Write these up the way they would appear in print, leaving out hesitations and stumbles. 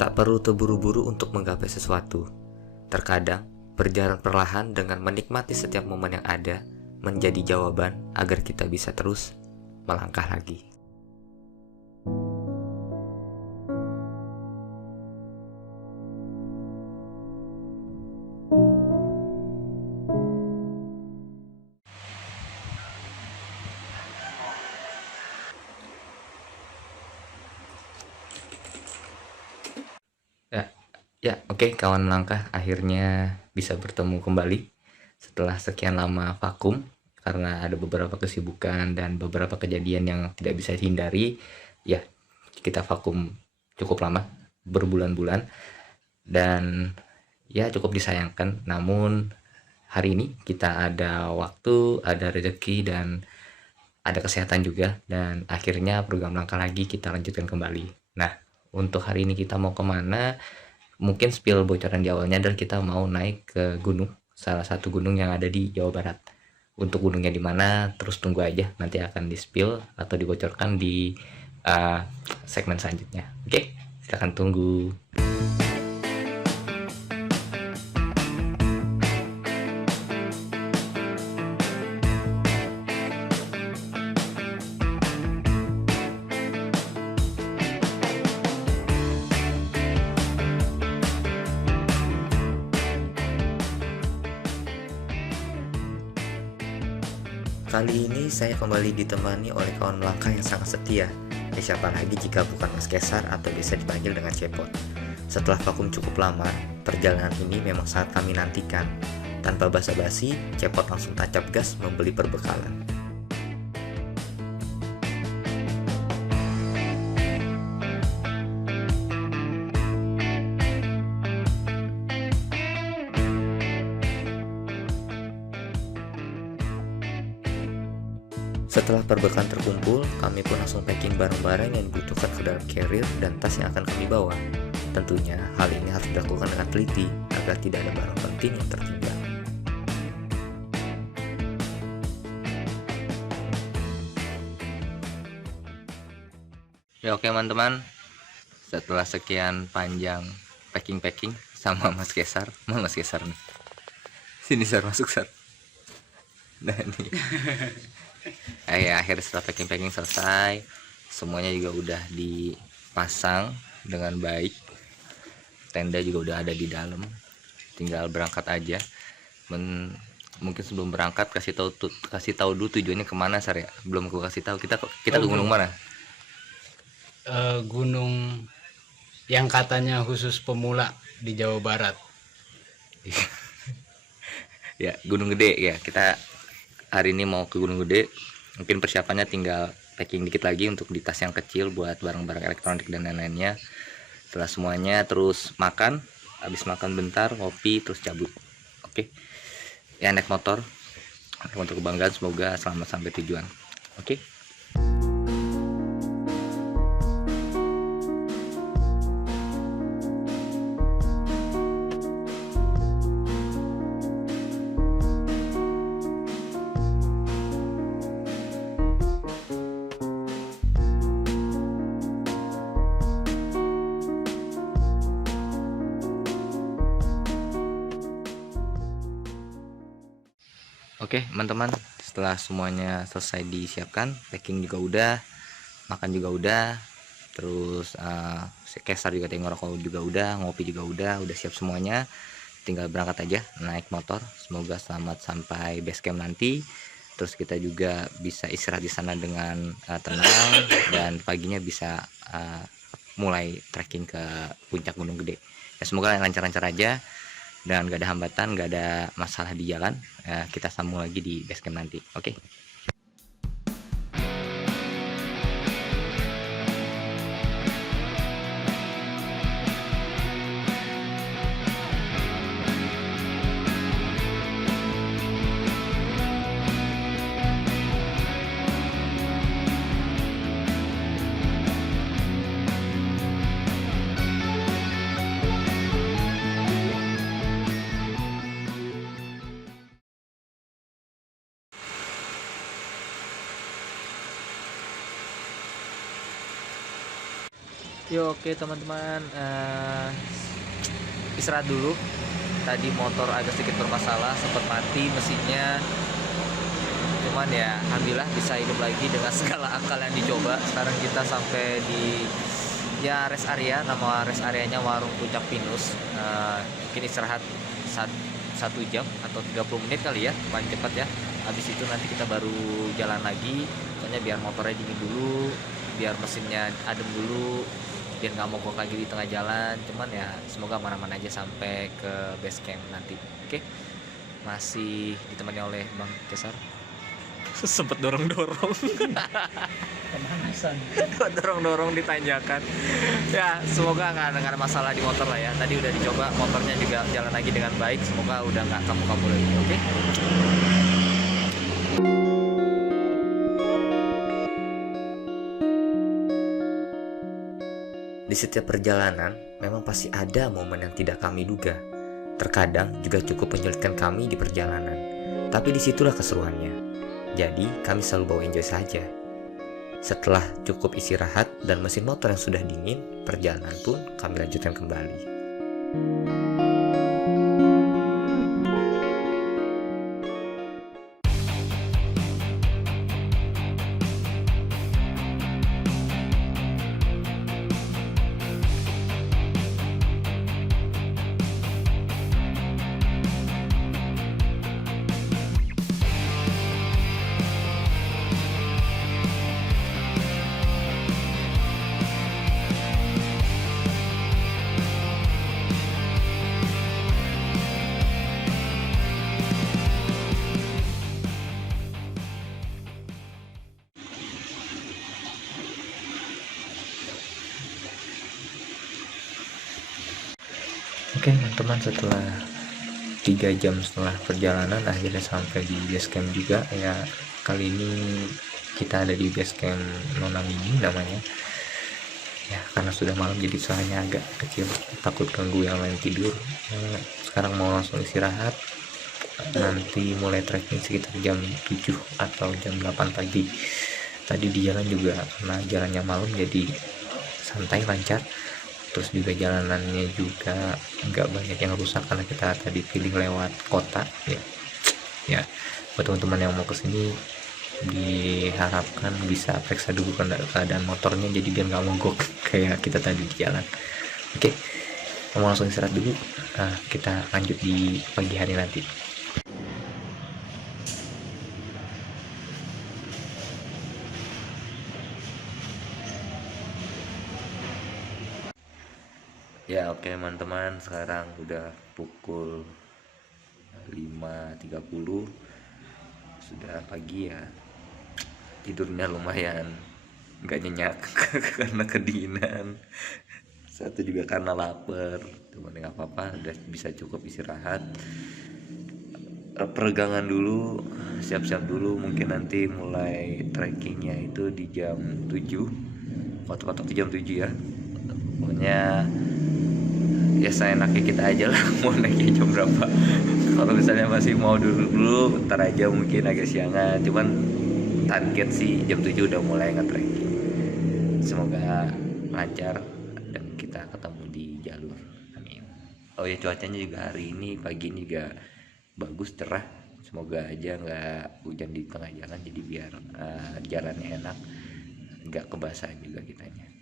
Tak perlu terburu-buru untuk menggapai sesuatu. Terkadang, berjalan perlahan dengan menikmati setiap momen yang ada menjadi jawaban agar kita bisa terus melangkah lagi. Oke, kawan melangkah, akhirnya bisa bertemu kembali setelah sekian lama vakum karena ada beberapa kesibukan dan beberapa kejadian yang tidak bisa dihindari. Ya, kita vakum cukup lama, berbulan-bulan, dan ya cukup disayangkan. Namun hari ini kita ada waktu, ada rezeki, dan ada kesehatan juga, dan akhirnya program langkah lagi kita lanjutkan kembali. Nah, untuk hari ini kita mau kemana? Mungkin spill bocoran di awalnya adalah kita mau naik ke gunung, salah satu gunung yang ada di Jawa Barat. Untuk gunungnya di mana, terus tunggu aja, nanti akan di spill atau dibocorkan di segmen selanjutnya. Oke, silakan tunggu. Kali ini saya kembali ditemani oleh kawan melangkah yang sangat setia. Siapa lagi jika bukan Mas Kesar atau bisa dipanggil dengan Cepot. Setelah vakum cukup lama, perjalanan ini memang sangat kami nantikan. Tanpa basa-basi, Cepot langsung tancap gas membeli perbekalan. Setelah perbekalan terkumpul, kami pun langsung packing barang-barang yang dibutuhkan ke dalam carrier dan tas yang akan kami bawa. Tentunya, hal ini harus dilakukan dengan teliti agar tidak ada barang penting yang tertinggal. Ya oke teman-teman, setelah sekian panjang packing sama Mas Kesar, Mas Kesar nih. Sini Sar, masuk Sar. Nah nih. Akhirnya setelah packing selesai, semuanya juga udah dipasang dengan baik, tenda juga udah ada di dalam, tinggal berangkat aja. Mungkin sebelum berangkat kasih tahu dulu tujuannya kemana Sar ya? Belum aku kasih tahu, kita ke gunung mana? Gunung yang katanya khusus pemula di Jawa Barat. Ya, Gunung Gede ya. Kita hari ini mau ke Gunung Gede. Mungkin persiapannya tinggal packing dikit lagi untuk di tas yang kecil buat barang-barang elektronik dan lain-lainnya. Setelah semuanya terus makan, habis makan bentar ngopi terus cabut. Oke. Ya, naik motor untuk kebanggaan, semoga selamat sampai tujuan. Oke. Oke teman-teman, setelah semuanya selesai disiapkan, packing juga udah, makan juga udah, terus Kesar juga ngerokok juga udah, ngopi juga udah siap semuanya. Tinggal berangkat aja naik motor. Semoga selamat sampai base camp nanti. Terus kita juga bisa istirahat di sana dengan tenang dan paginya bisa mulai trekking ke puncak Gunung Gede. Ya, semoga lancar-lancar aja dan gak ada hambatan, gak ada masalah di jalan. Kita sambung lagi di base camp nanti. Oke. Yo, oke teman-teman, istirahat dulu. Tadi motor agak sedikit bermasalah, sempat mati mesinnya. Cuman ya alhamdulillah bisa hidup lagi dengan segala akal yang dicoba. Sekarang kita sampai di ya rest area, nama rest areanya Warung Puncak Pinus. Mungkin istirahat 1 jam atau 30 menit kali ya, paling cepat ya. Habis itu nanti kita baru jalan lagi, soalnya biar motornya dingin dulu, biar mesinnya adem dulu, biar nggak mogok lagi di tengah jalan. Cuman ya semoga aman-aman aja sampai ke base camp nanti. Oke, masih ditemani oleh Bang Cesar. Sempet dorong-dorong. Pemanasan. Dorong-dorong ditanjakan. Ya semoga nggak ada masalah di motor lah ya. Tadi udah dicoba, motornya juga jalan lagi dengan baik. Semoga udah nggak kamu-kamu lagi. Oke. Di setiap perjalanan, memang pasti ada momen yang tidak kami duga. Terkadang juga cukup menyulitkan kami di perjalanan. Tapi disitulah keseruannya. Jadi, kami selalu bawa enjoy saja. Setelah cukup istirahat dan mesin motor yang sudah dingin, perjalanan pun kami lanjutkan kembali. Oke teman-teman, setelah 3 jam setelah perjalanan akhirnya sampai di base camp juga ya. Kali ini kita ada di base camp Nona Mini namanya ya, karena sudah malam jadi suaranya agak kecil, takut ganggu yang lain tidur. Sekarang mau langsung istirahat, nanti mulai trekking sekitar jam 7 atau jam 8 pagi. Tadi di jalan juga karena jalannya malam jadi santai lancar, terus juga jalanannya juga nggak banyak yang rusak karena kita tadi pilih lewat kota ya. Buat teman-teman yang mau kesini diharapkan bisa periksa dulu keadaan motornya, jadi biar nggak mogok kayak kita tadi di jalan. Oke, mau langsung istirahat dulu. Kita lanjut di pagi hari nanti. Ya oke teman-teman, sekarang udah pukul 5.30, sudah pagi ya. Tidurnya lumayan nggak nyenyak karena kedinginan, satu juga karena lapar. Cuman nggak apa-apa, udah bisa cukup istirahat. Peregangan dulu, siap-siap dulu, mungkin nanti mulai trekkingnya itu di jam 7, kotak-kotak di jam 7 ya. Pokoknya ya seenaknya kita aja lah mau naiknya jam berapa. Kalau misalnya masih mau dulu bentar aja, mungkin agak siangan. Cuman target sih jam 7 udah mulai nge-trekking. Semoga lancar dan kita ketemu di jalur, amin. Oh ya, cuacanya juga hari ini pagi ini juga bagus, cerah. Semoga aja nggak hujan di tengah jalan, jadi biar jalannya enak, nggak kebasahan juga kitanya.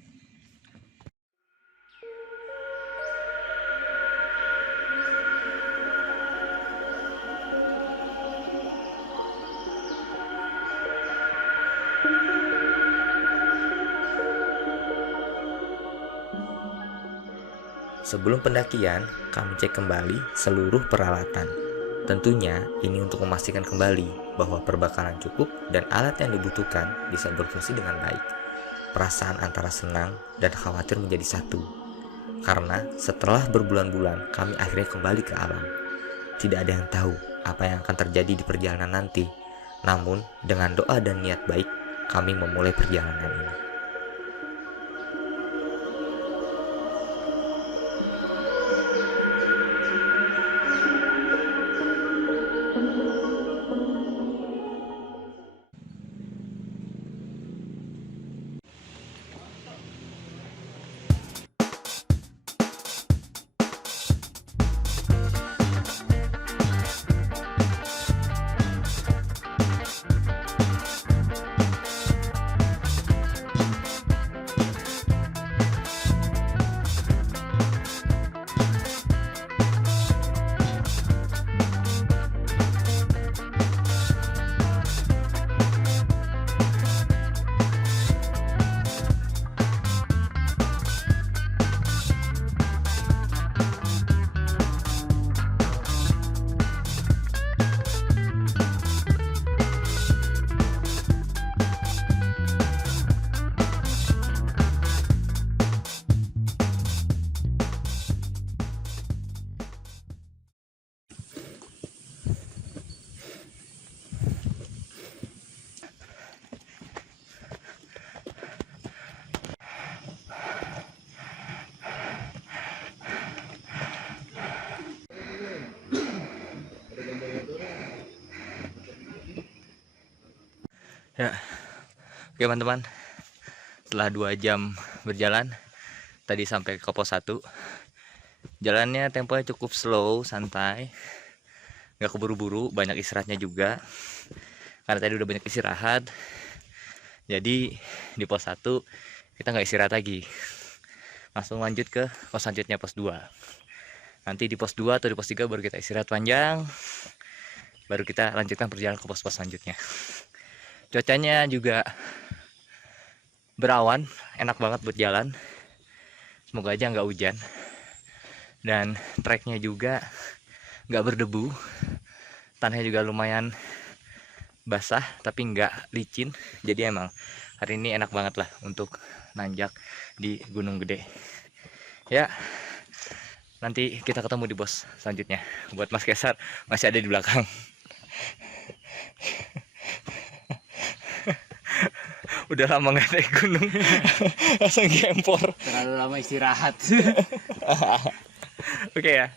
Sebelum pendakian, kami cek kembali seluruh peralatan. Tentunya ini untuk memastikan kembali bahwa perbekalan cukup dan alat yang dibutuhkan bisa berfungsi dengan baik. Perasaan antara senang dan khawatir menjadi satu. Karena setelah berbulan-bulan kami akhirnya kembali ke alam. Tidak ada yang tahu apa yang akan terjadi di perjalanan nanti. Namun dengan doa dan niat baik, kami memulai perjalanan ini. Ya, oke teman-teman, setelah 2 jam berjalan tadi sampai ke pos 1. Jalannya temponya cukup slow, santai, nggak keburu-buru, banyak istirahatnya juga karena tadi udah banyak istirahat. Jadi di pos 1 kita nggak istirahat lagi, langsung lanjut ke pos selanjutnya, pos 2. Nanti di pos 2 atau di pos 3 baru kita istirahat panjang, baru kita lanjutkan perjalanan ke pos-pos selanjutnya. Cuacanya juga berawan, enak banget buat jalan. Semoga aja nggak hujan. Dan treknya juga nggak berdebu. Tanahnya juga lumayan basah tapi nggak licin. Jadi emang hari ini enak banget lah untuk nanjak di Gunung Gede. Ya, nanti kita ketemu di pos selanjutnya. Buat Mas Kesar masih ada di belakang. Udah lama nggak naik gunung, langsung gempor. Terlalu lama istirahat. Oke ya.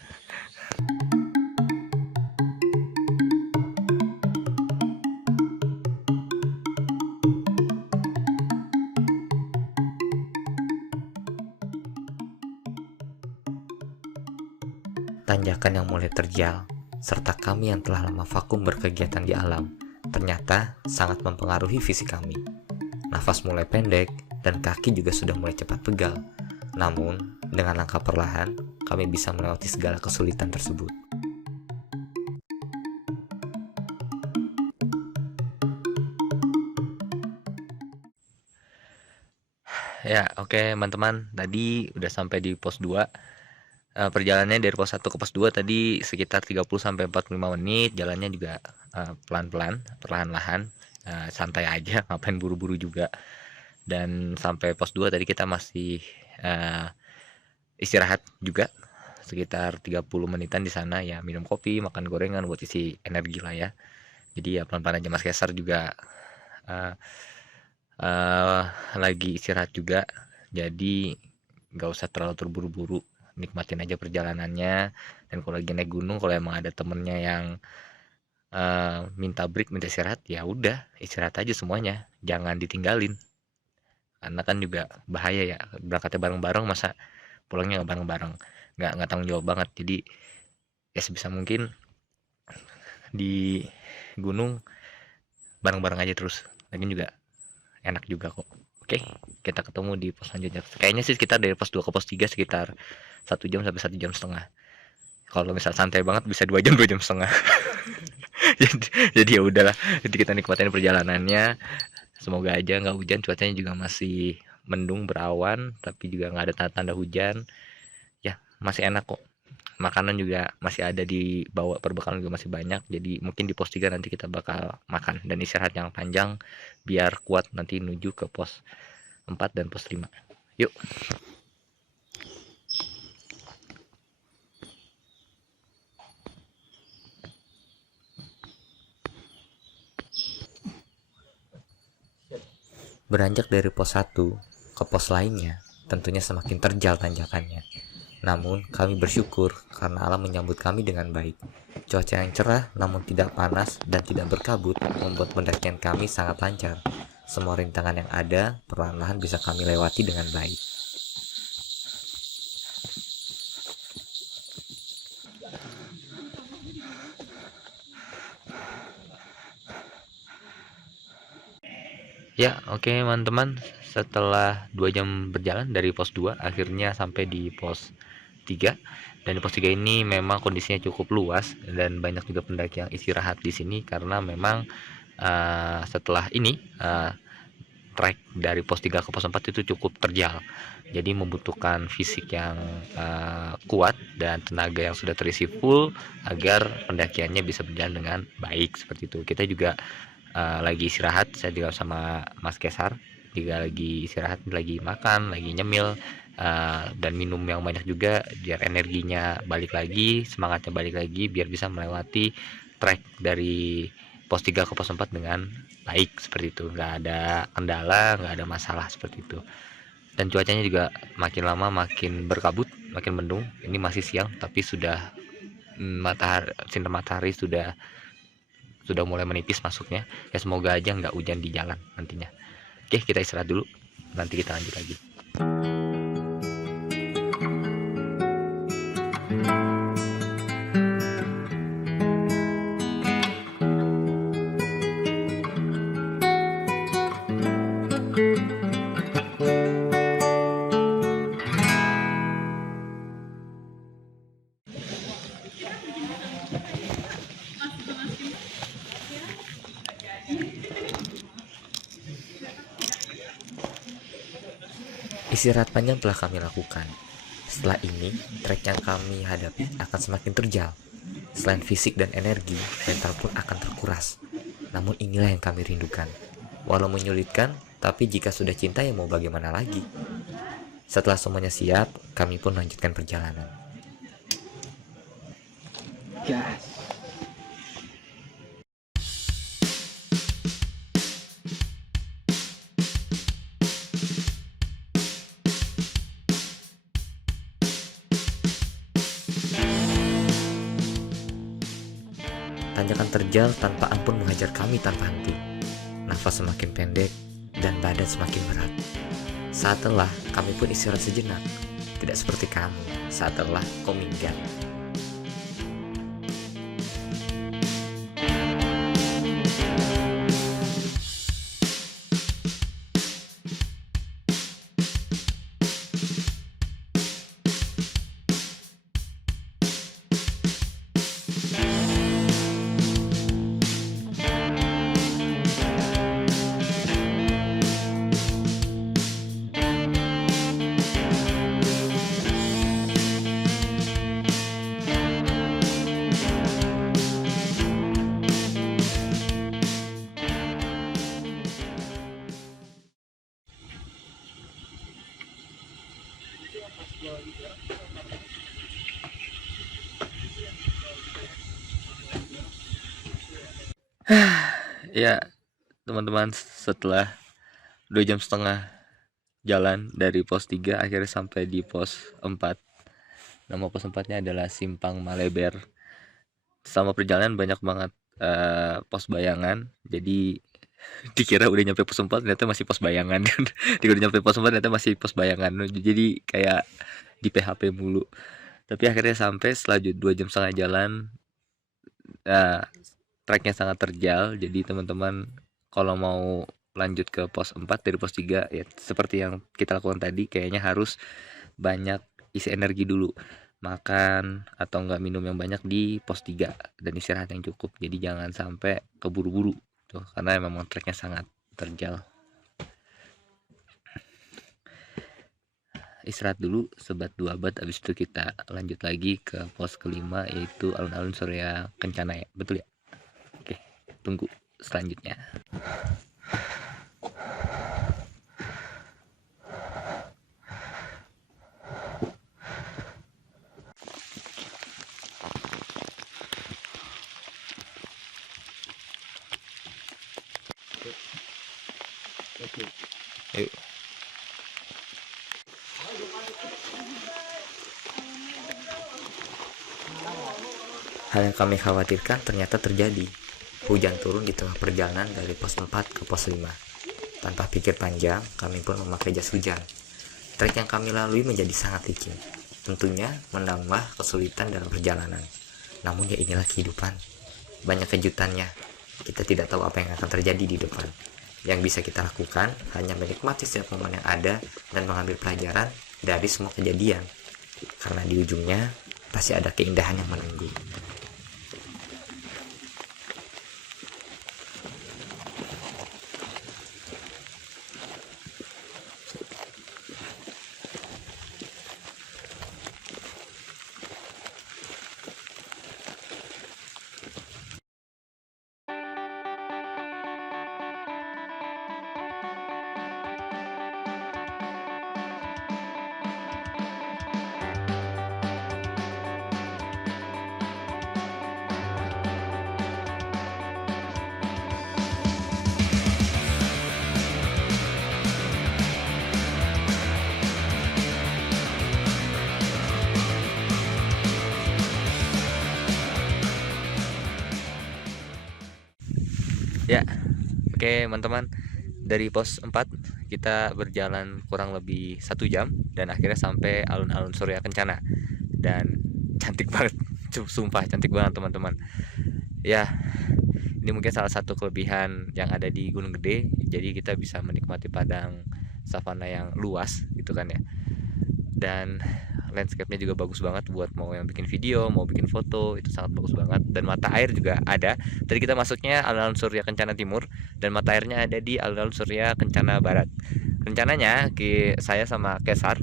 Tanjakan yang mulai terjal, serta kami yang telah lama vakum berkegiatan di alam, ternyata sangat mempengaruhi fisik kami. Nafas mulai pendek, dan kaki juga sudah mulai cepat pegal. Namun, dengan langkah perlahan, kami bisa melewati segala kesulitan tersebut. Ya, oke teman-teman, tadi udah sampai di pos 2. Perjalanannya dari pos 1 ke pos 2 tadi sekitar 30-45 menit. Jalannya juga pelan-pelan, perlahan-lahan, santai aja, ngapain buru-buru juga. Dan sampai pos 2 tadi kita masih istirahat juga sekitar 30 menitan di sana ya, minum kopi, makan gorengan buat isi energi lah ya. Jadi ya pelan-pelan aja. Mas Kesar juga lagi istirahat juga, jadi nggak usah terlalu terburu-buru, nikmatin aja perjalanannya. Dan kalau lagi naik gunung, kalau emang ada temennya yang minta break, minta istirahat, ya udah istirahat aja semuanya, jangan ditinggalin. Karena kan juga bahaya ya, berangkatnya bareng-bareng, masa pulangnya nggak bareng-bareng, nggak tanggung jawab banget. Jadi ya sebisa mungkin di gunung bareng-bareng aja terus, lagi juga enak juga kok. Oke, kita ketemu di pos selanjutnya. Kayaknya sih sekitar dari pos 2 ke pos 3 sekitar 1 jam sampai 1,5 jam. Kalau misal santai banget bisa 2 jam, 2,5 jam. jadi ya udahlah, jadi kita nikmatin perjalanannya. Semoga aja nggak hujan, cuacanya juga masih mendung berawan, tapi juga nggak ada tanda-tanda hujan. Ya masih enak kok. Makanan juga masih ada, di bawah perbekalan juga masih banyak. Jadi mungkin di pos 3 nanti kita bakal makan dan istirahat yang panjang biar kuat nanti menuju ke pos 4 dan pos 5. Yuk. Beranjak dari pos 1 ke pos lainnya tentunya semakin terjal tanjakannya. Namun kami bersyukur karena alam menyambut kami dengan baik. Cuaca yang cerah namun tidak panas dan tidak berkabut membuat pendakian kami sangat lancar. Semua rintangan yang ada perlahan-lahan bisa kami lewati dengan baik. Ya, oke teman-teman. Setelah 2 jam berjalan dari pos 2, akhirnya sampai di pos 3. Dan di pos 3 ini memang kondisinya cukup luas dan banyak juga pendaki yang istirahat di sini karena memang setelah ini trek dari pos 3 ke pos 4 itu cukup terjal. Jadi membutuhkan fisik yang kuat dan tenaga yang sudah terisi full agar pendakiannya bisa berjalan dengan baik seperti itu. Kita juga lagi istirahat, saya juga sama Mas Kesar juga lagi istirahat, lagi makan, lagi nyemil, dan minum yang banyak juga biar energinya balik lagi, semangatnya balik lagi, biar bisa melewati trek dari pos 3 ke pos 4 dengan baik seperti itu, nggak ada kendala, nggak ada masalah seperti itu. Dan cuacanya juga makin lama makin berkabut, makin mendung. Ini masih siang tapi sudah sinar matahari sudah sudah mulai menipis masuknya. Ya semoga aja nggak hujan di jalan nantinya. Oke, kita istirahat dulu, nanti kita lanjut lagi. Istirahat panjang telah kami lakukan. Setelah ini, trek yang kami hadapi akan semakin terjal. Selain fisik dan energi, mental pun akan terkuras. Namun inilah yang kami rindukan. Walau menyulitkan, tapi jika sudah cinta ya mau bagaimana lagi. Setelah semuanya siap, kami pun melanjutkan perjalanan. Tanjakan terjal tanpa ampun mengajar kami tanpa henti. Nafas semakin pendek dan badan semakin berat. Saat telah, kami pun istirahat sejenak. Tidak seperti kamu, saat telah kau minggat. Ya, teman-teman, setelah 2,5 jam jalan dari pos 3 akhirnya sampai di pos 4. Nama pos 4-nya adalah Simpang Maleber. Selama perjalanan banyak banget pos bayangan. Jadi dikira udah nyampe pos 4 ternyata masih pos bayangan. Dikira udah nyampe pos 4 ternyata masih pos bayangan. Jadi kayak di PHP mulu. Tapi akhirnya sampai setelah 2,5 jam jalan. Treknya sangat terjal, jadi teman-teman kalau mau lanjut ke pos 4 dari pos 3 ya seperti yang kita lakukan tadi, kayaknya harus banyak isi energi dulu, makan atau enggak minum yang banyak di pos 3 dan istirahat yang cukup. Jadi jangan sampai keburu-buru tuh, karena memang treknya sangat terjal. Istirahat dulu sebat 2 abad, habis itu kita lanjut lagi ke pos kelima, yaitu alun-alun Surya Kencana ya, betul ya? Oke, tunggu selanjutnya. Yuk. Hal yang kami khawatirkan ternyata terjadi. Hujan turun di tengah perjalanan dari pos 4 ke pos 5. Tanpa pikir panjang, kami pun memakai jas hujan. Trek yang kami lalui menjadi sangat licin. Tentunya menambah kesulitan dalam perjalanan. Namun ya inilah kehidupan. Banyak kejutannya. Kita tidak tahu apa yang akan terjadi di depan. Yang bisa kita lakukan hanya menikmati setiap momen yang ada dan mengambil pelajaran dari semua kejadian. Karena di ujungnya pasti ada keindahan yang menunggu. Oke teman-teman, dari pos 4 kita berjalan kurang lebih 1 jam dan akhirnya sampai alun-alun Surya Kencana, dan cantik banget. Sumpah cantik banget teman-teman ya. Ini mungkin salah satu kelebihan yang ada di Gunung Gede, jadi kita bisa menikmati padang savana yang luas gitu kan ya, dan landscape-nya juga bagus banget buat mau yang bikin video, mau bikin foto, itu sangat bagus banget. Dan mata air juga ada. Tadi kita masuknya alun-alun Surya Kencana Timur, dan mata airnya ada di alun-alun Surya Kencana Barat. Rencananya saya sama Kesar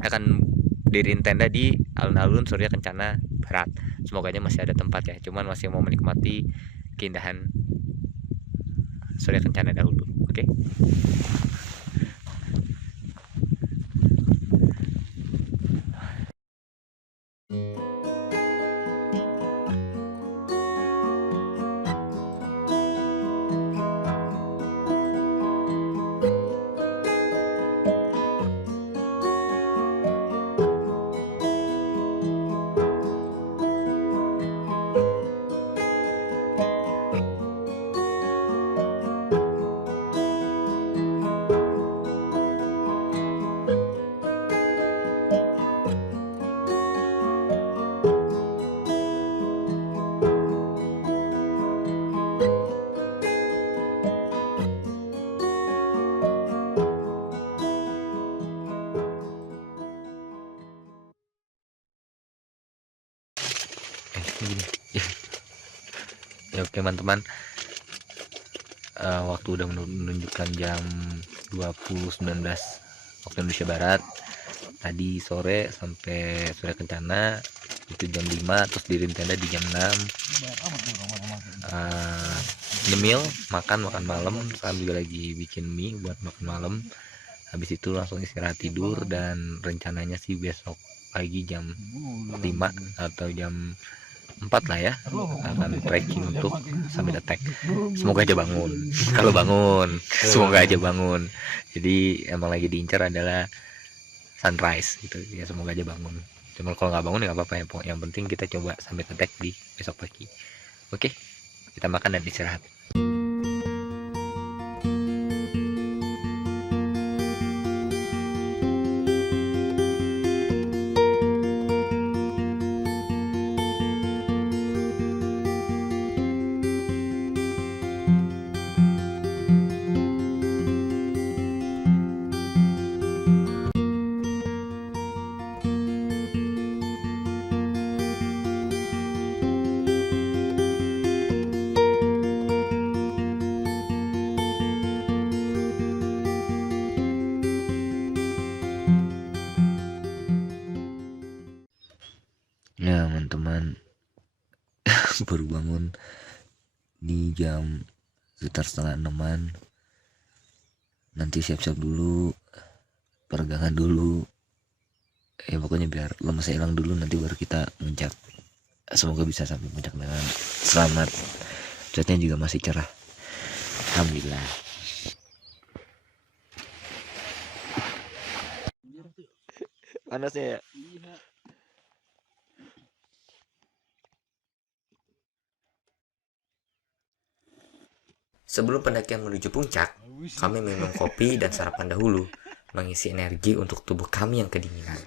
akan diriin tenda di alun-alun Surya Kencana Barat. Semoga masih ada tempat ya, cuman masih mau menikmati keindahan Surya Kencana dahulu. Oke. Ya, oke teman-teman, waktu udah menunjukkan jam 20.19 waktu Indonesia Barat. Tadi sore sampai Surya Kencana itu jam 5, terus diriin tenda di jam 6. Nyemil, makan malam. Sekarang juga lagi bikin mie buat makan malam. Habis itu langsung istirahat tidur, dan rencananya sih besok pagi jam 5 atau jam 4 lah ya akan trekking untuk Summit Attack. Semoga aja bangun. Kalau bangun, semoga aja bangun. Jadi emang lagi diincar adalah sunrise gitu ya, semoga aja bangun. Cuma kalau nggak bangun ya nggak apa-apa ya, yang penting kita coba Summit Attack di besok pagi. Oke, kita makan dan istirahat. Ya teman-teman, baru bangun di jam sekitar 5:30. Nanti siap-siap dulu, peregangan dulu ya, pokoknya biar lemesnya hilang dulu, nanti baru kita muncak. Semoga bisa sampai puncak dengan selamat. Cuacanya juga masih cerah, alhamdulillah. Panasnya ya. Sebelum pendakian menuju puncak, kami minum kopi dan sarapan dahulu, mengisi energi untuk tubuh kami yang kedinginan.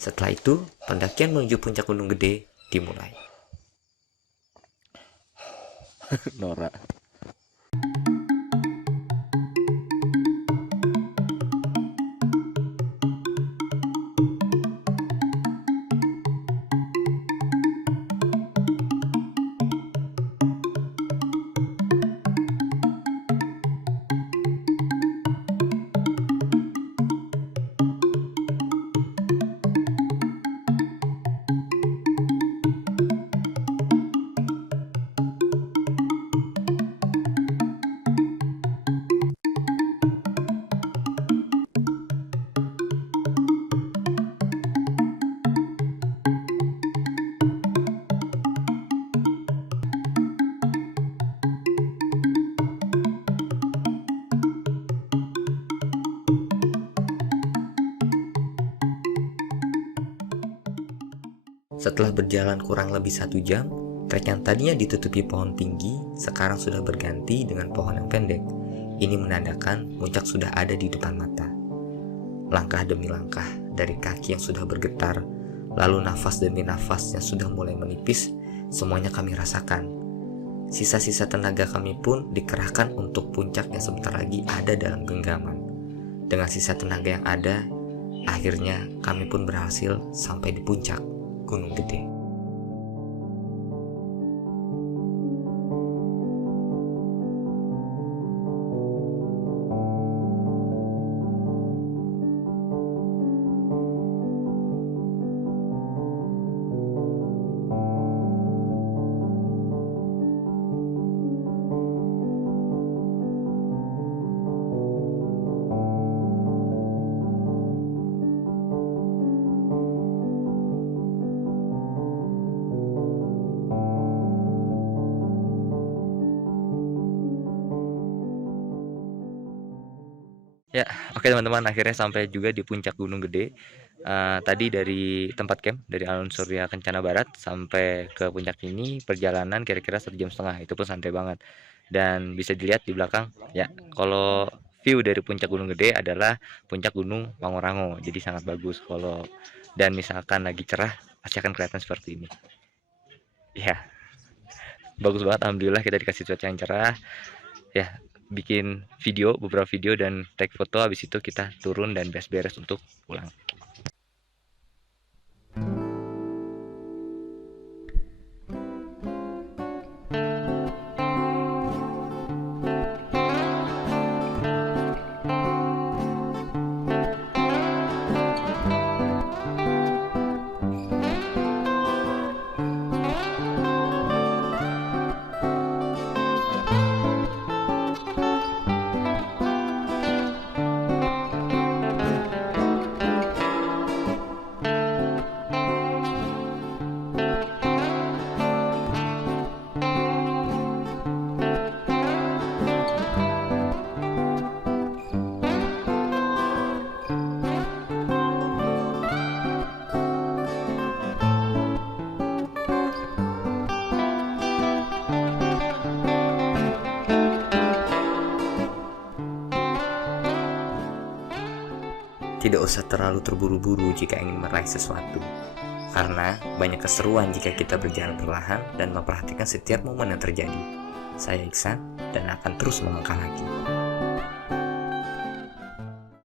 Setelah itu, pendakian menuju puncak Gunung Gede dimulai. Nora. Setelah berjalan kurang lebih 1 jam, Trek yang tadinya ditutupi pohon tinggi sekarang sudah berganti dengan pohon yang pendek. Ini menandakan puncak sudah ada di depan mata. Langkah demi langkah dari kaki yang sudah bergetar, lalu nafas demi nafas yang sudah mulai menipis, semuanya kami rasakan. Sisa-sisa tenaga kami pun dikerahkan untuk puncak yang sebentar lagi ada dalam genggaman. Dengan sisa tenaga yang ada, akhirnya kami pun berhasil sampai di puncak Gunung Gede. Ya, oke teman-teman, akhirnya sampai juga di puncak Gunung Gede. Tadi dari tempat camp dari Alun Surya Kencana Barat sampai ke puncak ini perjalanan kira-kira 1,5 jam, itu pun santai banget. Dan bisa dilihat di belakang, ya, kalau view dari puncak Gunung Gede adalah puncak Gunung Pangrango, jadi sangat bagus. Dan misalkan lagi cerah, pasti akan kelihatan seperti ini. Ya, bagus banget, alhamdulillah kita dikasih cuaca yang cerah. Ya, bikin beberapa video dan take foto, habis itu kita turun dan beres-beres untuk pulang. Tidak usah terlalu terburu-buru jika ingin meraih sesuatu, karena banyak keseruan jika kita berjalan perlahan dan memperhatikan setiap momen yang terjadi. Saya Iksan dan akan terus melangkah lagi.